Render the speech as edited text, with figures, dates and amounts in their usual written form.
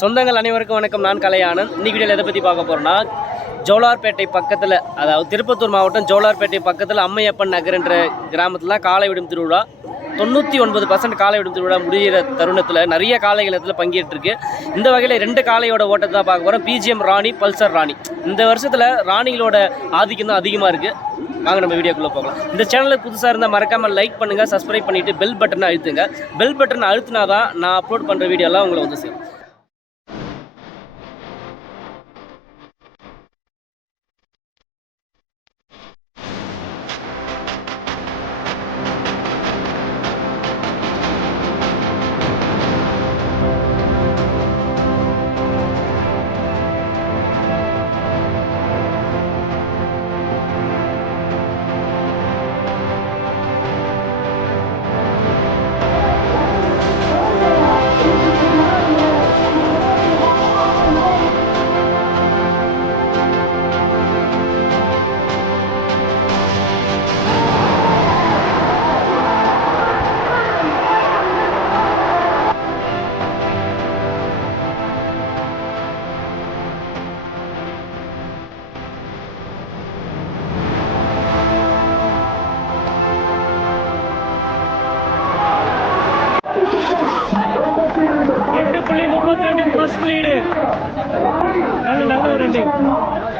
சொந்தங்கள் அனைவருக்கும் வணக்கம். நான் கலையானந்த். இன்னைக்கு வீடியோவில் எதை பற்றி பார்க்க போகிறோன்னா, ஜோலார்பேட்டை பக்கத்தில், அதாவது திருப்பத்தூர் மாவட்டம் ஜோலார்பேட்டை பக்கத்தில் அம்மையப்பன் நகர் என்ற கிராமத்தில் தான் காளை விடும் திருவிழா. 99% காளை விடும் திருவிழா முடிகிற தருணத்தில் நிறைய காளைகள் இடத்துல பங்கேற்றிருக்கு. இந்த வகையில் 2 காளையோட ஓட்டத்தை தான் பார்க்க போகிறோம். பிஜிஎம் ராணி, பல்சர் ராணி. இந்த வருஷத்தில் ராணிகளோட ஆதிக்கம் தான் அதிகமாக இருக்குது. வாங்க நம்ம வீடியோக்குள்ளே போகலாம். இந்த சேனலுக்கு புதுசாக இருந்தால் மறக்காமல் லைக் பண்ணுங்கள், சப்ஸ்கிரைப் பண்ணிவிட்டு பெல் பட்டனை அழுத்துங்க. பெல் பட்டன் அழுத்தினா தான் நான் அப்லோட் பண்ணுற வீடியோலாம் உங்களை வந்து சேரும். நல்ல ஒரு